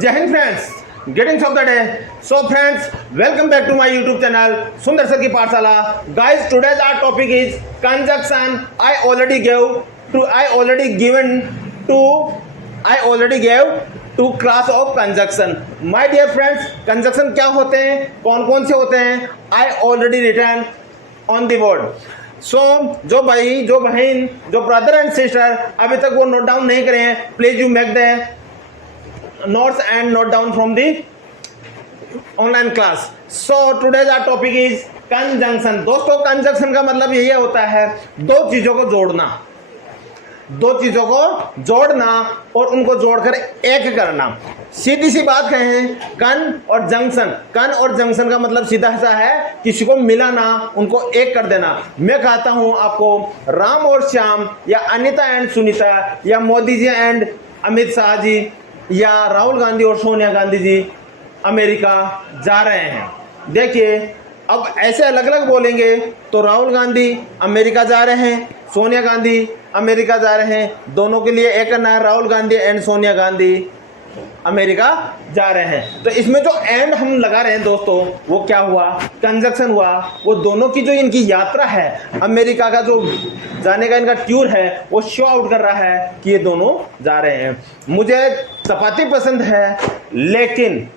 जय Hind friends, greetings of the day. So friends, welcome back to my YouTube channel सुंदर sir की पाठशाला. Guys, today's our topic is conjunction. I already gave to class of conjunction. My dear friends, conjunction क्या होते हैं, कौन कौन से होते हैं, I already written on the board. सो जो भाई, जो बहन, जो ब्रदर एंड सिस्टर अभी तक वो नोट डाउन नहीं करे हैं, please you make the notes and note down from the online class. So today's our topic is conjunction. दोस्तों, conjunction का मतलब यही होता है दो चीजों को जोड़ना, दो चीजों को जोड़ना और उनको जोड़कर एक करना. सीधी सी बात कहें, कन और जंक्शन, कन और जंक्शन का मतलब सीधा सा है किसी को मिलाना, उनको एक कर देना. मैं कहता हूं आपको, राम और श्याम या अनिता एंड सुनीता या मोदी जी एंड अमित शाह जी या राहुल गांधी और सोनिया गांधी जी अमेरिका जा रहे हैं. देखिए, अब ऐसे अलग अलग बोलेंगे तो राहुल गांधी अमेरिका जा रहे हैं, सोनिया गांधी अमेरिका जा रहे हैं, दोनों के लिए एक करना है, राहुल गांधी एंड सोनिया गांधी अमेरिका जा रहे हैं. तो इसमें जो एंड हम लगा रहे हैं दोस्तों, वो क्या हुआ, कंजक्शन हुआ. वो दोनों की जो इनकी यात्रा है, अमेरिका का जो जाने का इनका टूर है, वो शो आउट कर रहा है कि ये दोनों जा रहे हैं. मुझे चपाती पसंद है लेकिन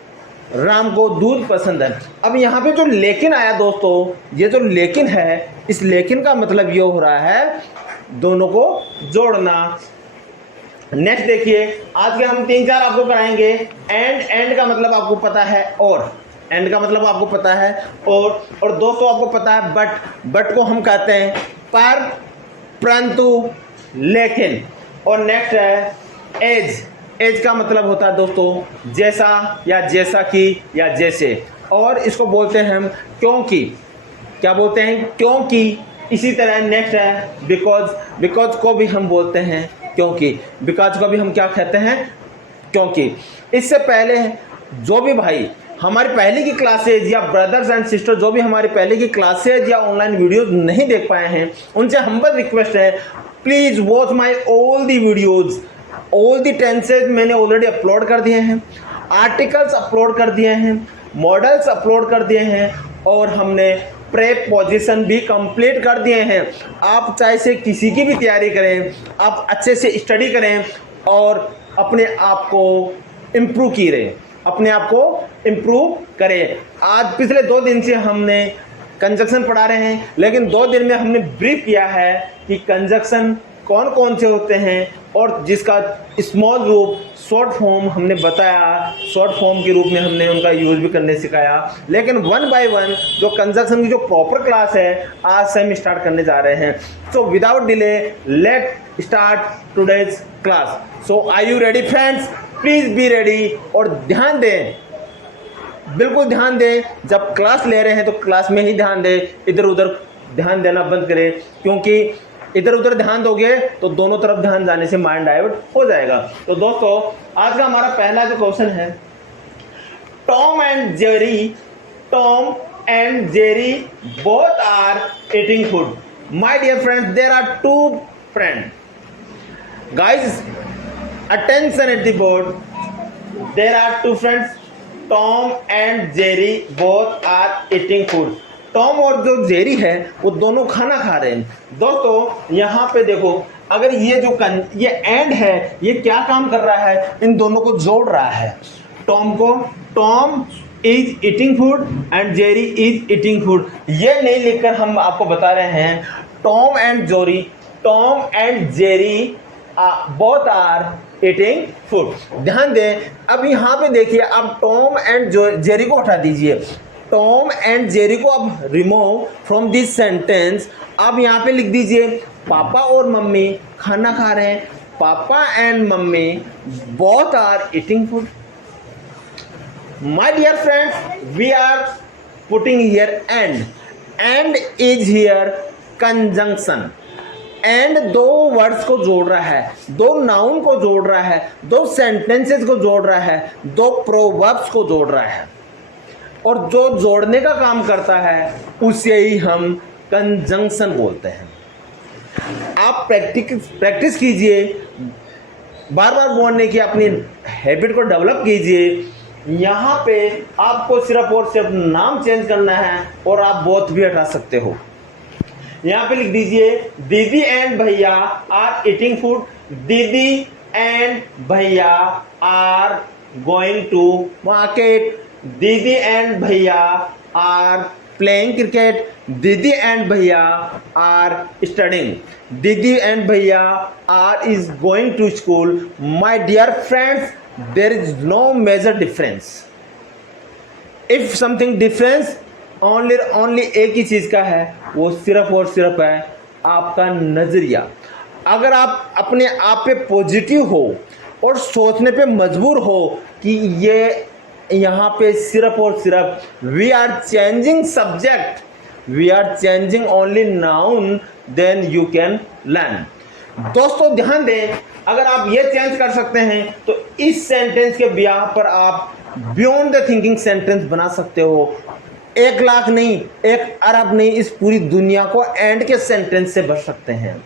राम को दूध पसंद है. अब यहाँ पे जो लेकिन आया दोस्तों, ये जो लेकिन है, इस लेकिन का मतलब ये हो रहा है दोनों को जोड़ना. नेक्स्ट देखिए, आज के हम 3-4 आपको कराएंगे. एंड का मतलब आपको पता है, और एंड का मतलब आपको पता है, और दोस्तों आपको पता है बट को हम कहते हैं पर, परंतु, लेकिन. और नेक्स्ट है एज का मतलब होता है दोस्तों जैसा या जैसा कि या जैसे, और इसको बोलते हैं हम क्योंकि. क्या बोलते हैं? क्योंकि. इसी तरह नेक्स्ट है बिकॉज को भी हम बोलते हैं क्योंकि. बिकॉज को भी हम क्या कहते हैं? क्योंकि. इससे पहले जो भी भाई हमारी पहले की क्लासेज या ब्रदर्स एंड सिस्टर जो भी हमारी पहले की क्लासेज या ऑनलाइन वीडियोस नहीं देख पाए हैं, उनसे हम्बल रिक्वेस्ट है, please watch my all the videos. All the tenses मैंने ऑलरेडी अपलोड कर दिए हैं, आर्टिकल्स अपलोड कर दिए हैं, मॉडल्स अपलोड कर दिए हैं, और हमने प्रेप पोजीशन भी कंप्लीट कर दिए हैं. आप चाहे से किसी की भी तैयारी करें, आप अच्छे से स्टडी करें और अपने आप को इम्प्रूव करें, अपने आप को इम्प्रूव करें. आज पिछले 2 दिन से हमने कंजक्शन पढ़ा रहे हैं, लेकिन 2 दिन में हमने ब्रीफ किया है कि कंजक्शन कौन कौन से होते हैं, और जिसका स्मॉल रूप शॉर्ट फॉर्म हमने बताया, शॉर्ट फॉर्म के रूप में हमने उनका यूज़ भी करने सिखाया. लेकिन 1 बाय 1 जो कंजक्शन की जो प्रॉपर क्लास है, आज से हम स्टार्ट करने जा रहे हैं. So without delay let start today's class. So are you ready friends? Please be ready. और ध्यान दें, बिल्कुल ध्यान दें, जब क्लास ले रहे हैं तो क्लास में ही ध्यान दें, इधर उधर ध्यान देना बंद करें, क्योंकि इधर उधर ध्यान दोगे तो दोनों तरफ ध्यान जाने से माइंड डाइवर्ट हो जाएगा. तो दोस्तों, आज का हमारा पहला जो क्वेश्चन है, Tom and Jerry both are eating food. My dear friends, there are 2 friend. Guys, attention at the board. There are 2 friends, Tom and Jerry both are eating food. Tom और जो जेरी है वो दोनों खाना खा रहे हैं. दोस्तों यहाँ पे देखो, अगर ये जो ये एंड है, ये क्या काम कर रहा है, इन दोनों को जोड़ रहा है. Tom is eating food and Jerry is eating food. ये नहीं लिखकर हम आपको बता रहे हैं Tom and Jerry both are eating food. ध्यान दें, अब यहाँ पे देखिए, अब टॉम एंड जेरी को हटा दीजिए. टॉम एंड जेरी को अब रिमूव फ्रॉम दिस सेंटेंस. अब यहाँ पे लिख दीजिए पापा और मम्मी खाना खा रहे हैं. Papa and mummy both are eating food. My dear friends, we are putting here and. And is here conjunction. And 2 words को जोड़ रहा है, 2 नाउन को जोड़ रहा है, 2 सेंटेंसेस को जोड़ रहा है, 2 प्रोवर्ब्स को जोड़ रहा है, और जो जोड़ने का काम करता है उसे ही हम कंजंक्शन बोलते हैं. आप प्रैक्टिस कीजिए, बार बार बोलने की अपनी हैबिट को डेवलप कीजिए। यहाँ पे आपको सिर्फ और सिर्फ नाम चेंज करना है और आप बोथ भी हटा सकते हो। यहाँ पे लिख दीजिए didi and bhaiya are eating food, didi and bhaiya are going to market, didi and bhaiya are playing cricket, didi and bhaiya are studying, didi and bhaiya are is going to school. My dear friends, there is no major difference. If something difference only एक ही चीज का है, वो सिर्फ और सिर्फ है आपका नजरिया। अगर आप अपने आप पे पॉजिटिव हो और सोचने पे मजबूर हो कि ये यहाँ पे सिर्फ और सिर्फ we are changing subject, we are changing only noun, then you can learn. दोस्तों ध्यान दें, अगर आप ये चेंज कर सकते हैं तो इस सेंटेंस के ब्याह पर आप बियॉन्ड द थिंकिंग सेंटेंस बना सकते हो। 1 लाख नहीं, 1 अरब नहीं, इस पूरी दुनिया को एंड के सेंटेंस से भर सकते हैं।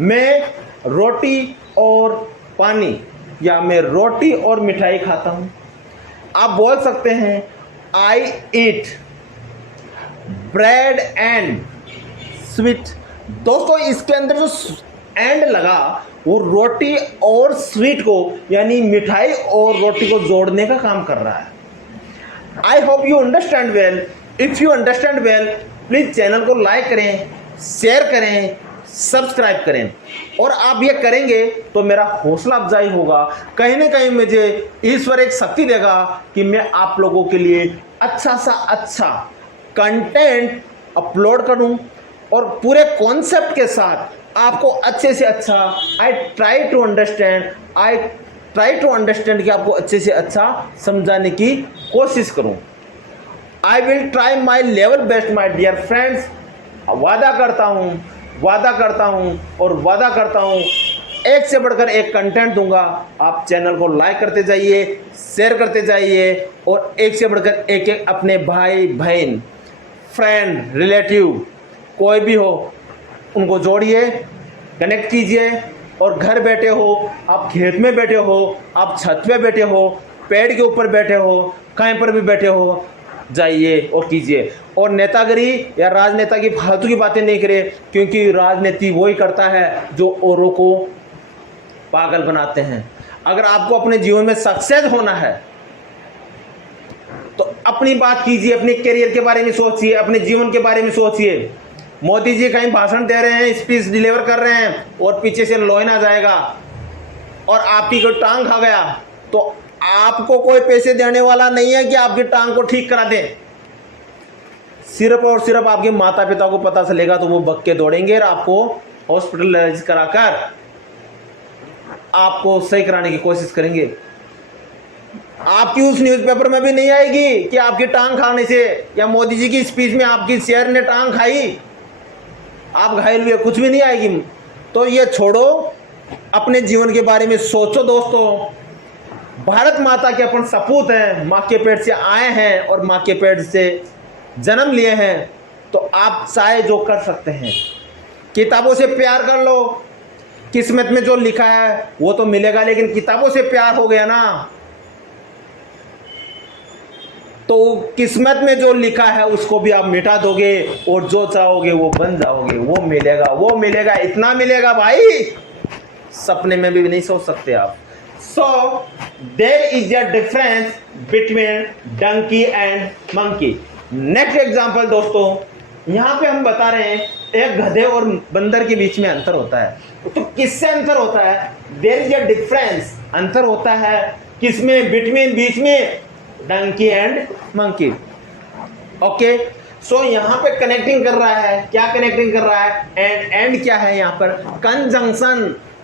मैं रोटी और पानी या मैं रोटी और मिठाई खाता हूं। आप बोल सकते हैं आई ईट ब्रेड एंड स्वीट। दोस्तों इसके अंदर जो एंड लगा वो रोटी और स्वीट को यानी मिठाई और रोटी को जोड़ने का काम कर रहा है। I hope you understand well. If you understand well please channel को लाइक करें, शेयर करें, सब्सक्राइब करें। और आप ये करेंगे तो मेरा हौसला अफजाई होगा, कहीं ना कहीं मुझे ईश्वर एक शक्ति देगा कि मैं आप लोगों के लिए अच्छा सा अच्छा कंटेंट अपलोड करूं और पूरे कॉन्सेप्ट के साथ आपको अच्छे से अच्छा आई ट्राई टू अंडरस्टैंड कि आपको अच्छे से अच्छा समझाने की कोशिश करूं। I will try my level best my dear friends. वादा करता हूं और वादा करता हूं एक से बढ़कर एक कंटेंट दूंगा। आप चैनल को लाइक करते जाइए, शेयर करते जाइए और एक से बढ़कर एक अपने भाई बहन फ्रेंड रिलेटिव कोई भी हो उनको जोड़िए, कनेक्ट कीजिए। और घर बैठे हो, आप खेत में बैठे हो, आप छत पे बैठे हो, पेड़ के ऊपर बैठे हो, कहीं पर भी बैठे हो, जाइए और कीजिए। और नेतागिरी या राजनेता की फालतू की बातें नहीं करें, क्योंकि राजनीति वही करता है जो औरों को पागल बनाते हैं। अगर आपको अपने जीवन में सक्सेस होना है तो अपनी बात कीजिए, अपने करियर के बारे में सोचिए, अपने जीवन के बारे में सोचिए। मोदी जी कहीं भाषण दे रहे हैं, स्पीच डिलीवर कर रहे हैं और पीछे से लोइन आ जाएगा और आपकी कोई टांग खा गया तो आपको कोई पैसे देने वाला नहीं है कि आपकी टांग को ठीक करा दे। सिर्फ और सिर्फ आपके माता पिता को पता चलेगा तो वो बक्के दौड़ेंगे और आपको हॉस्पिटलाइज कराकर आपको सही कराने की कोशिश करेंगे। आपकी उस न्यूज़पेपर में भी नहीं आएगी कि आपकी टांग खाने से या मोदी जी की स्पीच में आपकी शेर ने टांग खाई, आप घायल हुए, कुछ भी नहीं आएगी। तो ये छोड़ो, अपने जीवन के बारे में सोचो। दोस्तों भारत माता के अपन सपूत हैं, माँ के पेट से आए हैं और माँ के पेट से जन्म लिए हैं। तो आप चाहे जो कर सकते हैं, किताबों से प्यार कर लो, किस्मत में जो लिखा है वो तो मिलेगा, लेकिन किताबों से प्यार हो गया ना तो किस्मत में जो लिखा है उसको भी आप मिटा दोगे और जो चाहोगे वो बन जाओगे। वो मिलेगा, इतना मिलेगा भाई सपने में भी नहीं सोच सकते आप। So there is a difference between donkey and monkey. Next example दोस्तों, यहाँ पे हम बता रहे हैं एक गधे और बंदर के बीच में अंतर होता है। तो किससे अंतर होता है? देयर इज अ डिफरेंस, अंतर होता है किसमें? बिटवीन, बीच में, डंकी एंड मंकी। ओके, सो यहाँ पे कनेक्टिंग कर रहा है। क्या कनेक्टिंग कर रहा है? एंड क्या है यहाँ पर?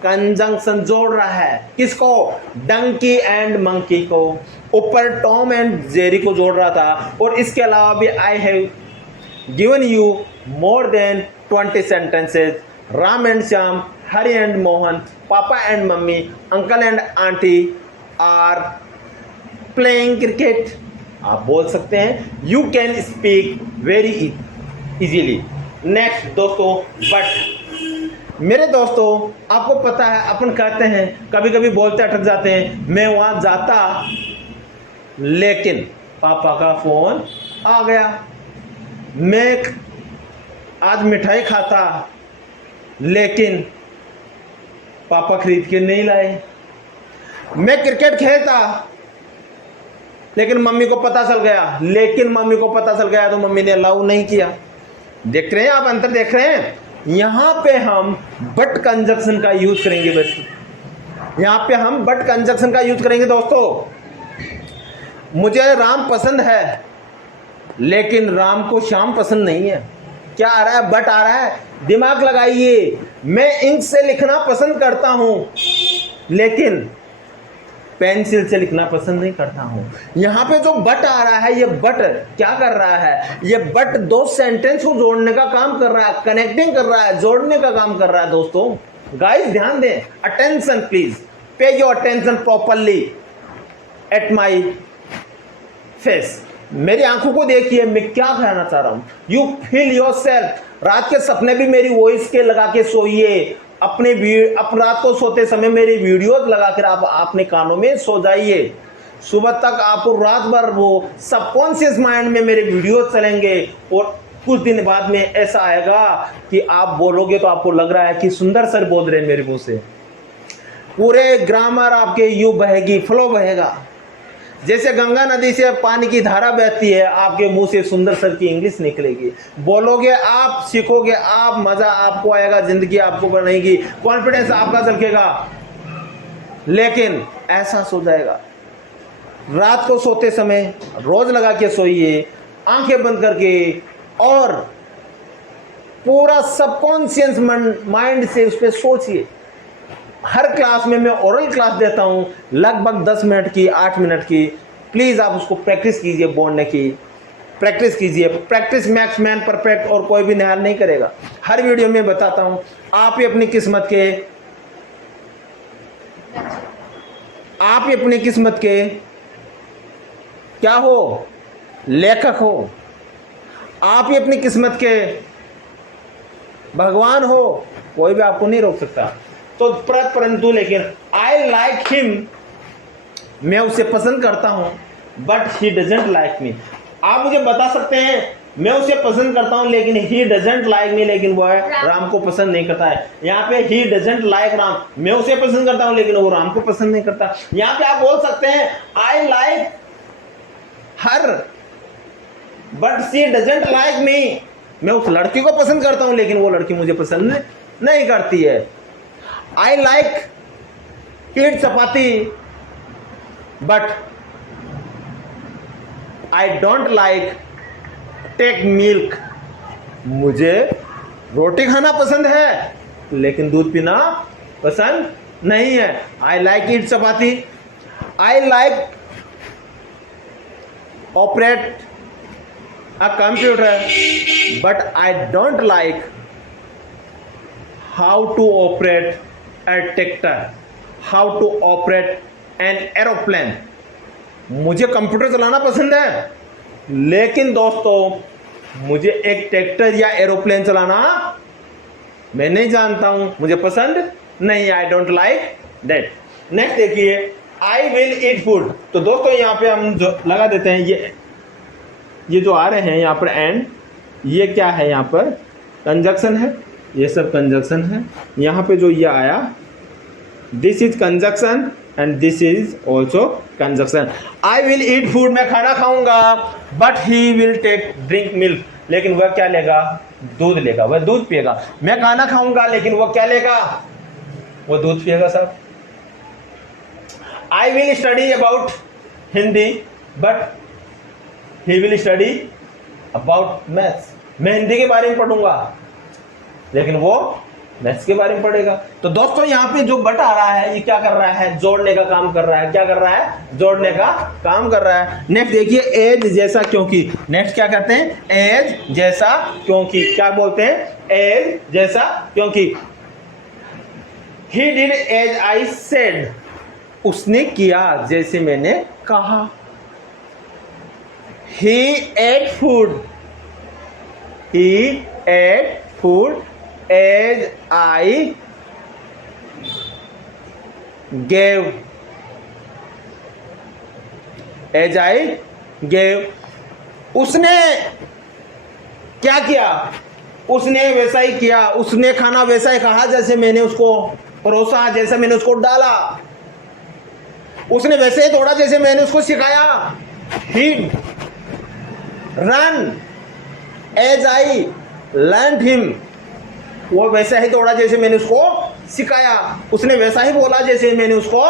कंजंक्शन जोड़ रहा है। किसको? डंकी एंड मंकी को। ऊपर टॉम एंड जेरी को जोड़ रहा था और इसके अलावा भी I have given you more than 20 sentences। Ram and Shyam, Hari and Mohan, papa and mummy, uncle and aunty are playing cricket. आप बोल सकते हैं, you can speak very easily. Next दोस्तों, मेरे दोस्तों, आपको पता है अपन कहते हैं, कभी कभी बोलते अटक जाते हैं, मैं वहां जाता लेकिन पापा का फोन आ गया। मैं आज मिठाई खाता लेकिन पापा खरीद के नहीं लाए। मैं क्रिकेट खेलता लेकिन मम्मी को पता चल गया तो मम्मी ने अलाउ नहीं किया। देख रहे हैं आप, अंतर देख रहे हैं। यहां पे हम बट कंजक्शन का यूज करेंगे बच्चों, यहां पे हम बट कंजक्शन का यूज करेंगे दोस्तों। मुझे राम पसंद है लेकिन राम को श्याम पसंद नहीं है। क्या आ रहा है? बट आ रहा है। दिमाग लगाइए। मैं इंक से लिखना पसंद करता हूं लेकिन पेंसिल से लिखना पसंद नहीं करता हूं। यहां पे जो बट आ रहा है, ये बट क्या कर रहा है? ये बट दो सेंटेंस को जोड़ने का काम कर रहा है, कनेक्टिंग कर रहा है, जोड़ने का काम कर रहा है दोस्तों। गाइस ध्यान दें, अटेंशन प्लीज, पे your attention properly at my face. मेरी आंखों को देखिए, मैं क्या कहना चाह रहा हूं। You feel your self. रात के सपने भी मेरी वॉइस के लगा के सोइए। अब रात को सोते समय मेरी वीडियोस लगाकर आप अपने कानों में सो जाइए। सुबह तक आपको रात भर वो सबकॉन्शियस माइंड में मेरे वीडियोस चलेंगे और कुछ दिन बाद में ऐसा आएगा कि आप बोलोगे तो आपको लग रहा है कि सुंदर सर बोल रहे हैं मेरे मुंह से। पूरे ग्रामर आपके यू बहेगी, फ्लो बहेगा। जैसे गंगा नदी से पानी की धारा बहती है, आपके मुंह से सुंदर सर की इंग्लिश निकलेगी। बोलोगे आप, सीखोगे आप, मजा आपको आएगा, जिंदगी आपको बनेगी, कॉन्फिडेंस आपका झलकेगा। लेकिन ऐसा सो जाएगा। रात को सोते समय रोज लगा के सोइए, आंखें बंद करके, और पूरा सबकॉन्शियस माइंड से उस पर सोचिए। हर क्लास में मैं ओरल क्लास देता हूं, लगभग 10 मिनट की, 8 मिनट की। प्लीज आप उसको प्रैक्टिस कीजिए, बोलने की प्रैक्टिस कीजिए। प्रैक्टिस मैक्स मैन परफेक्ट, और कोई भी निहाल नहीं करेगा। हर वीडियो में बताता हूं, आप ही अपनी किस्मत के क्या हो? लेखक हो। आप ही अपनी किस्मत के भगवान हो। कोई भी आपको नहीं रोक सकता। तो परंतु लेकिन आई लाइक हिम, मैं उसे पसंद करता हूं, but he doesn't like me. आप मुझे बता सकते हैं, मैं उसे पसंद करता हूं लेकिन ही डजंट लाइक मी, लेकिन वो राम को पसंद नहीं करता है। यहाँ पे ही डजंट लाइक राम, मैं उसे पसंद करता हूं लेकिन वो राम को पसंद नहीं करता। यहाँ पे आप बोल सकते हैं I like her but she doesn't like me. मैं उस लड़की को पसंद करता हूं लेकिन वो लड़की मुझे पसंद नहीं करती है। I like eat chapati but I don't like take milk। मुझे रोटी खाना पसंद है लेकिन दूध पीना पसंद नहीं है। I like eat chapati, I like operate a computer but I don't like how to operate a tractor, how to operate an aeroplane। मुझे कंप्यूटर चलाना पसंद है लेकिन दोस्तों मुझे एक ट्रैक्टर या एरोप्लेन चलाना मैं नहीं जानता हूं, मुझे पसंद नहीं। I don't like that. Next देखिए, आई विल ईट फूड। तो दोस्तों यहाँ पे हम जो लगा देते हैं, ये जो आ रहे हैं यहाँ पर एंड, ये क्या है? यहाँ पर कंजक्शन है, ये सब कंजक्शन है। यहाँ पे जो ये आया, this is conjunction and this is also conjunction. I will eat food, मैं खाना खाऊंगा, but he will take drink milk, लेकिन वह क्या लेगा? दूध लेगा, वह दूध पिएगा। मैं खाना खाऊंगा लेकिन वह क्या लेगा? वो दूध पिएगा साहब। I will study about Hindi but he will study about maths. मैं हिंदी के बारे में पढ़ूंगा लेकिन वो मैथ्स के बारे में पढ़ेगा। तो दोस्तों यहाँ पे जो बट आ रहा है, ये क्या कर रहा है? जोड़ने का काम कर रहा है। क्या कर रहा है? जोड़ने का काम कर रहा है। नेक्स्ट देखिए, एज जैसा क्योंकि। नेक्स्ट क्या कहते हैं? एज जैसा क्योंकि। क्या बोलते हैं? एज जैसा क्योंकि। He did as I said, उसने किया जैसे मैंने कहा। He ate food, he ate food as I gave, as I gave. उसने क्या किया, उसने वैसा ही किया, उसने खाना वैसा ही कहा जैसे मैंने उसको परोसा, जैसे मैंने उसको डाला। उसने वैसे ही दौड़ा जैसे मैंने उसको सिखाया। He run as I learn him, वो वैसा ही दौड़ा जैसे मैंने उसको सिखाया। उसने वैसा ही बोला जैसे मैंने उसको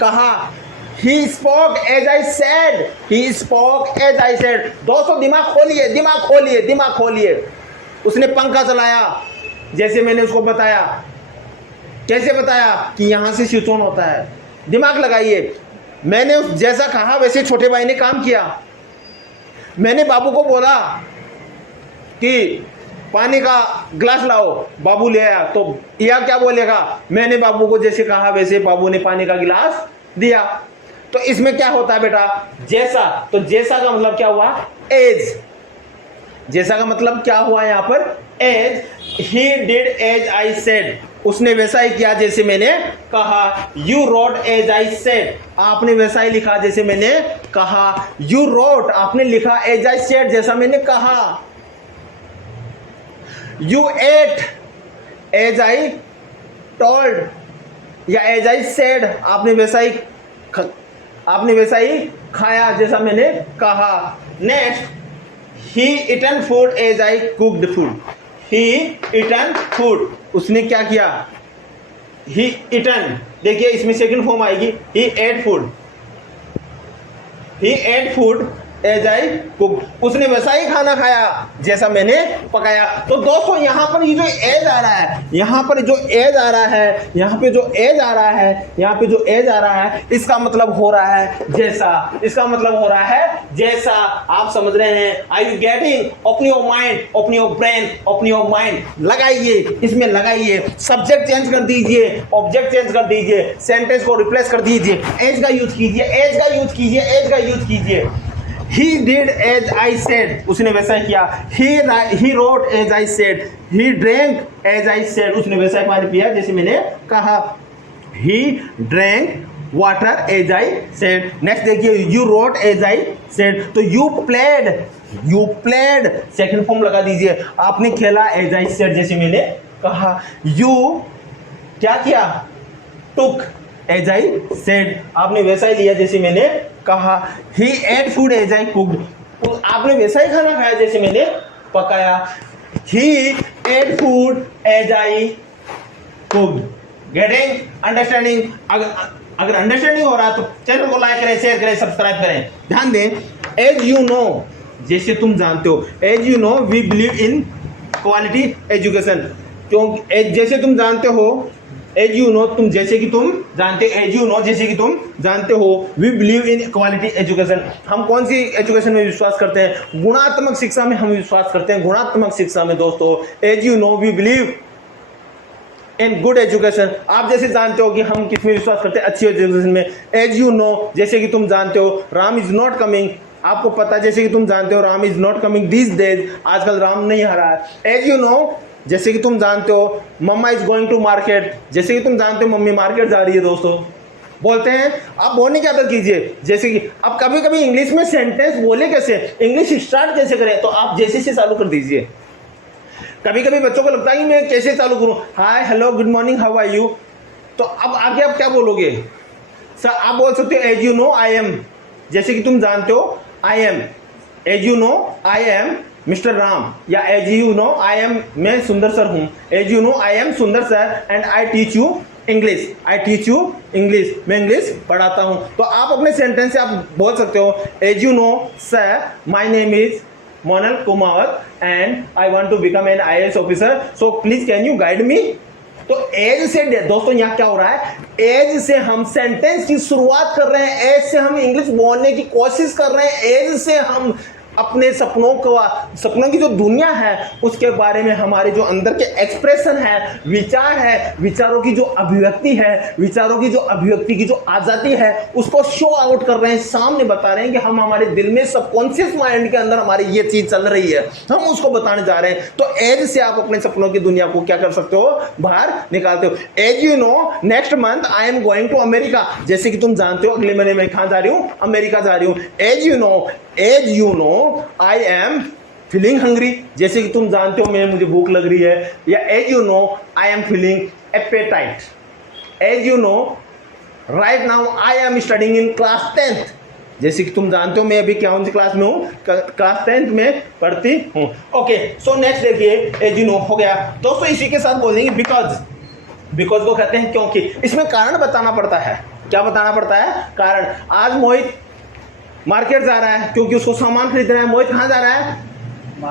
कहा। He spoke as I said, he spoke as I said। दोस्तों दिमाग खोलिए, दिमाग खोलिए, दिमाग खोलिए। उसने पंखा चलाया जैसे मैंने उसको बताया। कैसे बताया कि यहां से स्विच ऑन होता है। दिमाग लगाइए। मैंने उस जैसा कहा वैसे छोटे भाई ने काम किया। मैंने बाबू को बोला कि पानी का ग्लास लाओ, बाबू ले आया, तो यह क्या बोलेगा, मैंने बाबू को जैसे कहा वैसे बाबू ने पानी का गिलास दिया। तो इसमें क्या होता है बेटा, जैसा। तो जैसा का मतलब क्या हुआ, एज। जैसा का मतलब क्या हुआ यहां पर, as. He did as I said, उसने वैसा ही किया जैसे मैंने कहा। You wrote as I said, आपने वैसा ही लिखा जैसे मैंने कहा। यू रोट, आपने लिखा एज आई सेड, जैसा मैंने कहा। You ate as I told, या एज आई सेड, आपने वैसा ही खाया जैसा मैंने कहा। Next, he eaten food as I cooked food. He eaten food, उसने क्या किया, ही इटन, देखिए इसमें सेकंड फॉर्म आएगी, he ate food. He ate food as I cook, उसने वैसा ही खाना खाया जैसा मैंने पकाया। तो दोस्तों यहाँ पर ये जो एज आ रहा है, यहाँ पर जो एज आ रहा है, यहाँ पे जो एज आ रहा है, यहाँ पे जो एज आ रहा है, इसका मतलब हो रहा है जैसा। इसका मतलब हो रहा है जैसा। आप समझ रहे हैं? Are you getting? Open your mind, open your brain, open your mind. लगाइए, इसमें लगाइए। सब्जेक्ट चेंज कर दीजिए, ऑब्जेक्ट चेंज कर दीजिए, सेंटेंस को रिप्लेस कर दीजिए। एज का यूज कीजिए, एज का यूज कीजिए, एज का यूज कीजिए। He did as I said, उसने वैसा ही किया। He wrote as I said, he drank as I said, उसने वैसा ही पानी पिया जैसे मैंने कहा। He drank water as I said। Next देखिए, you wrote as I said, तो you played सेकंड फॉर्म लगा दीजिए, आपने खेला as I said जैसे मैंने कहा। You क्या किया, took as I said, आपने वैसा ही लिया जैसे मैंने कहा। He ate food as I cooked, आपने वैसा ही खाना खाया जैसे मैंने पकाया। He ate food as I cooked। Getting? Understanding? अगर अंडरस्टैंडिंग हो रहा है तो चैनल को लाइक करें, शेयर करें, सब्सक्राइब करें। ध्यान दें, as you know, जैसे तुम जानते हो, as you know we believe in quality education। क्योंकि जैसे तुम जानते हो, एज यू नो, तुम जैसे कि तुम जानते, एज यू नो जैसे कि तुम जानते हो, we believe in quality education. हम कौन सी एजुकेशन में विश्वास करते हैं? गुणात्मक शिक्षा में हम विश्वास करते हैं। गुणात्मक शिक्षा में दोस्तों, as you know we believe in good education. आप जैसे जानते हो कि हम किस में विश्वास करते हैं, अच्छी एजुकेशन में। एज यू नो जैसे कि तुम जानते हो, राम इज नॉट कमिंग, आपको पता जैसे कि तुम जानते हो, Ram is not coming this days, आजकल राम नहीं आ रहा है। एज यू नो जैसे कि तुम जानते हो, मम्मा इज गोइंग टू मार्केट, जैसे कि तुम जानते हो मम्मी मार्केट जा रही है। दोस्तों बोलते हैं, आप बोलने की आदत कीजिए। जैसे कि अब कभी कभी इंग्लिश में सेंटेंस बोले कैसे, इंग्लिश स्टार्ट कैसे करें, तो आप जैसे से चालू कर दीजिए। कभी कभी बच्चों को लगता है कि मैं कैसे चालू करूं, hi hello good morning how are you, तो अब आगे आप क्या बोलोगे सर? आप बोल सकते हो as you know I am, जैसे कि तुम जानते हो I am, as you know I am mister Ram, या as you know I am, मैं सुंदर सर हूं, as you know I am Sundar sir and I teach you English, I teach you English, मैं English पढ़ाता हूं। तो आप अपने सेंटेंस से आप बोल सकते हो, as you know sir my name is Monal Kumawat and I want to become an IAS officer, so please can you guide me. तो एज से दोस्तों यहाँ क्या हो रहा है, एज से हम सेंटेंस की शुरुआत कर रहे हैं, एज से हम इंग्लिश बोलने की कोशिश कर रहे हैं, एज से हम अपने सपनों की जो दुनिया है उसके बारे में हमारे जो अंदर के एक्सप्रेशन है, विचार है, विचारों की जो अभिव्यक्ति है, विचारों की जो अभिव्यक्ति की जो आजादी है, उसको शो आउट कर रहे हैं, सामने बता रहे हैं कि हम हमारे दिल में सबकॉन्शियस माइंड के अंदर हमारी ये चीज चल रही है, हम उसको बताने जा रहे हैं। तो एज से आप अपने सपनों की दुनिया को क्या कर सकते हो, बाहर निकालते हो। As you know next month I am going to America, जैसे कि तुम जानते हो अगले महीने में कहां जा रही हूं, अमेरिका जा रही हूं। As you know I am feeling hungry, जैसे कि तुम जानते हो मुझे भूख लग रही है। या as you know I am feeling appetite. As you know right now I am studying in class 10th, जैसे कि तुम जानते हो मैं अभी कौन सी क्लास में हूँ, क्लास 10th में पढ़ती हूँ। ओके, सो नेक्स्ट देखिए, एज यू नो हो गया दोस्तों। इसी के साथ बोलेंगे बिकॉज को कहते हैं क्योंकि। इसमें कारण बताना पड़ता है। क्या बताना पड़ता है? कारण। आज मोहित मार्केट जा रहा है क्योंकि उसको सामान खरीदना है। मोहित कहाँ जा रहा है?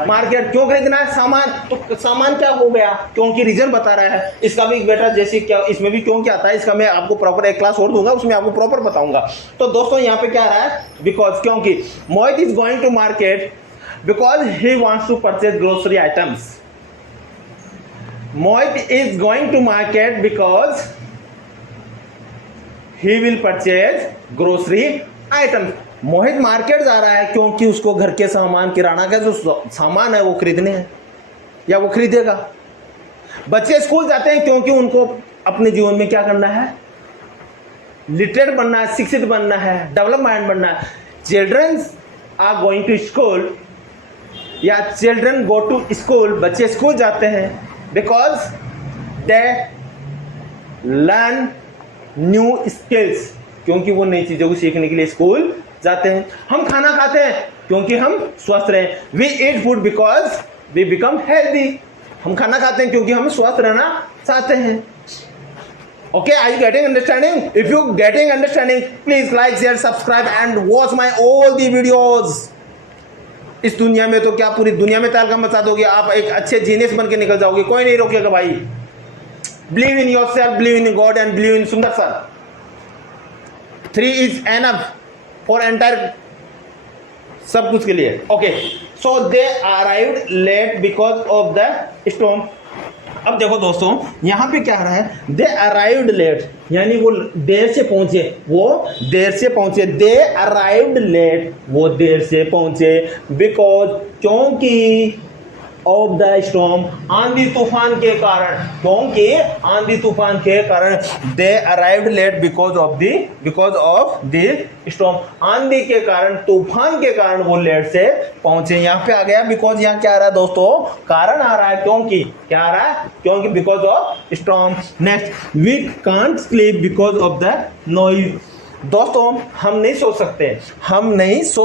मार्केट। क्यों खरीदना है? सामान। तो सामान क्या हो गया? क्योंकि रीजन बता रहा है। इसका भी बेटा जैसे क्या, इसमें भी क्यों क्या आता है, इसका मैं आपको प्रॉपर एक क्लास और दूंगा, उसमें आपको प्रॉपर बताऊंगा। तो दोस्तों यहाँ पे क्या आ रहा है? बिकॉज, क्योंकि। Mohit is going to market because he wants to purchase grocery items. Mohit is going to market because he will purchase grocery items. Mohit market जा रहा है क्योंकि उसको घर के सामान, किराना का जो सामान है वो खरीदने हैं या वो खरीदेगा। बच्चे स्कूल जाते हैं क्योंकि उनको अपने जीवन में क्या करना है? लिटरेट बनना है, शिक्षित बनना है, डेवलपमेंट बनना है। Children are going to school या चिल्ड्रन गो टू स्कूल, बच्चे स्कूल जाते हैं because they learn new skills, क्योंकि वो नई चीजों को सीखने के लिए स्कूल जाते हैं। हम खाना खाते हैं क्योंकि हम स्वस्थ रहें। We eat food because we become healthy. हम खाना खाते हैं क्योंकि हम स्वस्थ रहना चाहते हैं। Okay, are you getting understanding? If you getting understanding, please like, share, subscribe and watch my all the videos. इस दुनिया में तो क्या, पूरी दुनिया में तहलका मचा दोगे आप, एक अच्छे जीनियस बन के निकल जाओगे, कोई नहीं रोकेगा भाई। Believe in yourself, believe in God and believe in Sundar sir. 3 is enough for entire, सब कुछ के लिए। Okay, so they arrived late because of the storm. अब देखो दोस्तों, यहां पे क्या आ रहा है? दे अराइव्ड लेट, यानी वो देर से पहुंचे, वो देर से पहुंचे। दे अराइव्ड लेट, वो देर से पहुंचे। बिकॉज, क्योंकि ऑफ द स्टॉर्म, आंधी तूफान के कारण, क्योंकि आंधी तूफान के कारण। They arrived late because of the storm, आंधी के कारण, तूफान के कारण वो लेट से पहुंचे। यहाँ पे आ गया बिकॉज। यहाँ क्या आ रहा है दोस्तों? कारण आ रहा है, क्योंकि। क्या आ रहा है? क्योंकि, because of storm. Next, we can't sleep because of the noise. दोस्तों हम नहीं सो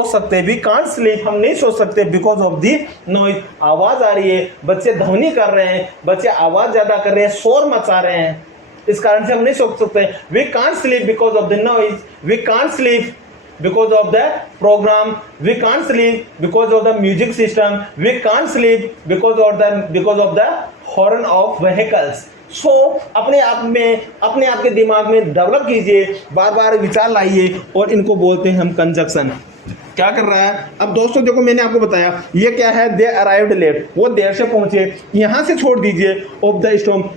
सकते, वी कांट स्लीप, हम नहीं सो सकते बिकॉज ऑफ दी नॉइज। आवाज आ रही है, बच्चे ध्वनि कर रहे हैं, बच्चे आवाज ज्यादा कर रहे हैं, शोर मचा रहे हैं, इस कारण से हम नहीं सो सकते। We can't sleep because of the noise, we can't sleep because of the programme, we can't sleep because of the music system, we can't sleep because of the horn of vehicles. So अपने आप के दिमाग में develop कीजिए, बार बार विचार लाइए, और इनको बोलते हैं हम कंजक्शन। क्या कर रहा है? अब दोस्तों देखो, मैंने आपको बताया ये क्या है? दे अराइव्ड लेट, वो देर से पहुंचे। यहां से छोड़ दीजिए ऑफ द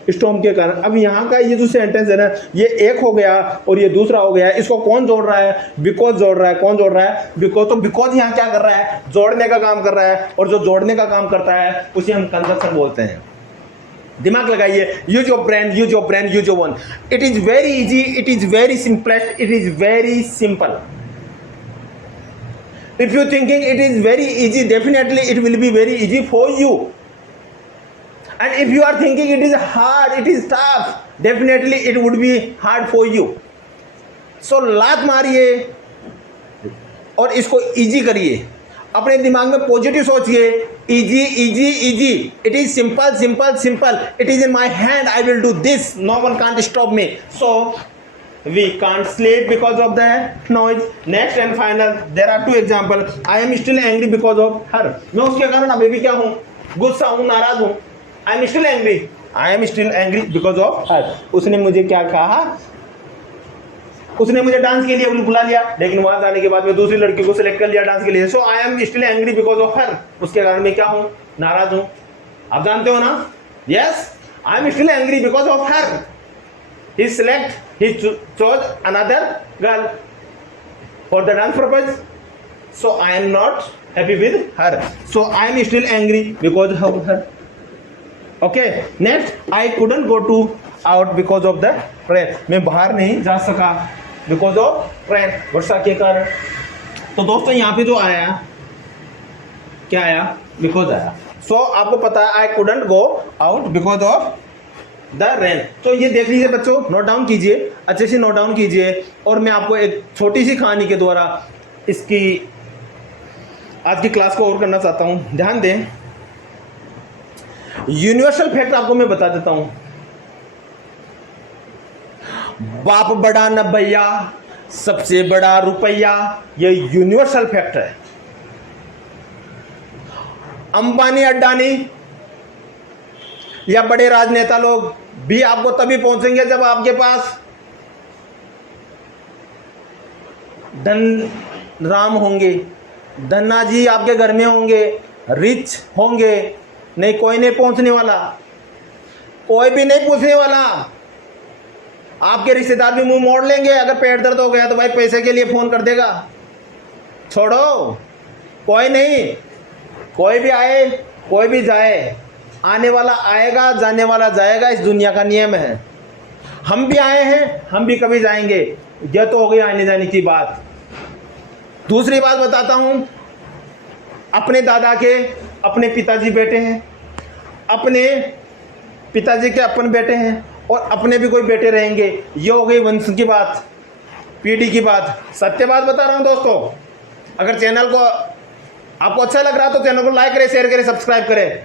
स्टॉर्म के कारण। अब यहाँ का ये जो सेंटेंस है ना, ये एक हो गया और ये दूसरा हो गया। इसको कौन जोड़ रहा है? बिकॉज जोड़ रहा है। कौन जोड़ रहा है? बिकॉज। तो बिकॉज यहाँ क्या कर रहा है? जोड़ने का काम कर रहा है, और जो जोड़ने का काम करता है उसे हम कंजक्शन बोलते हैं। दिमाग लगाइए, use your brain, use your brain, use your one. It is very easy, it is very simplest, it is very simple. If you thinking it is very easy, definitely it will be very easy for you. And if you are thinking it is hard, it is tough, definitely it would be hard for you. So लात मारिए और इसको easy करिए। अपने दिमाग में positive सोचिए। Easy easy easy, it is simple simple simple, it is in my hand, I will do this, no one can't stop me. So we can't sleep because of the noise. Next and final, there are 2 example. I am still angry because of her. मैं उसके कारण अभी भी क्या हूँ? गुस्सा हूँ, नाराज हूँ। I am still angry. I am still angry because of her. उसने मुझे क्या कहा? उसने मुझे डांस के लिए बुला लिया, लेकिन वहां जाने के बाद में दूसरी लड़की को सिलेक्ट कर लिया डांस के लिए, so I am still angry because of her. उसके कारण मैं क्या हूं, नाराज हूं। आप जानते हो ना, yes I am still angry because of her. He select he chose another girl for the dance purpose, so I am not happy with her, so I am still angry because of her. Okay, next, I couldn't go to out because of the rain. मैं बाहर नहीं जा सका because of rain, वर्षा के कारण। तो दोस्तों यहाँ पे जो आया, क्या आया, बिकॉज आया। सो आपको पता है आई couldn't go out because of the rain. तो ये देख लीजिए बच्चों, नोट डाउन कीजिए, अच्छे से नोट डाउन कीजिए। और मैं आपको एक छोटी सी कहानी के द्वारा इसकी आज की क्लास को और करना चाहता हूँ। ध्यान दें, यूनिवर्सल फैक्ट आपको मैं बता देता हूं। बाप बड़ा न भैया, सबसे बड़ा रुपया, ये यूनिवर्सल फैक्ट है। अंबानी, अड्डानी या बड़े राजनेता लोग भी आपको तभी पहुंचेंगे जब आपके पास धन राम होंगे, धन्ना जी आपके घर में होंगे, रिच होंगे। नहीं, कोई नहीं पहुंचने वाला, कोई भी नहीं पूछने वाला। आपके रिश्तेदार भी मुंह मोड़ लेंगे। अगर पेट दर्द हो गया तो भाई पैसे के लिए फोन कर देगा, छोड़ो, कोई नहीं। कोई भी आए, कोई भी जाए, आने वाला आएगा, जाने वाला जाएगा, इस दुनिया का नियम है। हम भी आए हैं, हम भी कभी जाएंगे। यह तो हो गई आने जाने की बात। दूसरी बात बताता हूं, अपने दादा के अपने पिताजी बेटे हैं, अपने पिताजी के अपन बेटे हैं, और अपने भी कोई बेटे रहेंगे। ये हो गई वंश की बात, पीढ़ी की बात। सत्य बात बता रहा हूं दोस्तों। अगर चैनल को आपको अच्छा लग रहा है तो चैनल को लाइक करें, शेयर करें, सब्सक्राइब करें।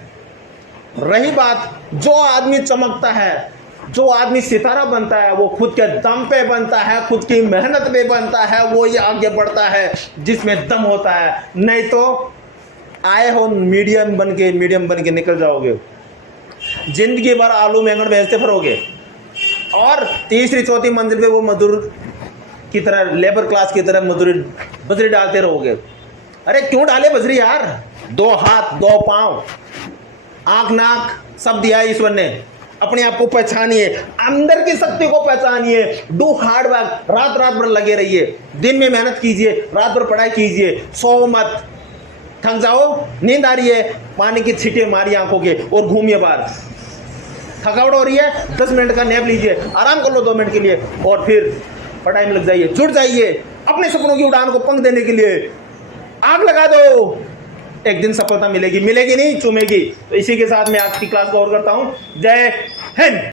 रही बात, जो आदमी चमकता है, जो आदमी सितारा बनता है, वो खुद के दम पे बनता है, खुद की मेहनत पे बनता है, वो ये आगे बढ़ता है जिसमें दम होता है। नहीं तो आए हो मीडियम बन के निकल जाओगे, जिंदगी भर आलू बैंगन बेचते फिरोगे, और तीसरी चौथी मंजिल पे वो मजदूर की तरह, लेबर क्लास की तरह मजदूरी बजरी डालते रहोगे। अरे क्यों डाले बजरी यार, 2 हाथ 2 पांव, आंख नाक सब दिया है ईश्वर ने। अपने आप को पहचानिए, अंदर की शक्ति को पहचानिए। डू हार्ड वर्क, रात रात भर लगे रहिए, दिन में मेहनत कीजिए, रात भर पढ़ाई कीजिए, सो मत। थक जाओ, नींद आ रही है, पानी की छींटे मारिए आंखों के और घूमिए बाहर। थकावट हो रही है, 10 मिनट का नैप लीजिए, आराम कर लो 2 मिनट के लिए, और फिर पढ़ाई में लग जाइए, जुट जाइए। अपने सपनों की उड़ान को पंख देने के लिए आग लगा दो, एक दिन सफलता मिलेगी, मिलेगी नहीं, चूमेगी। तो इसी के साथ मैं आज की क्लास को और करता हूं। जय हिंद।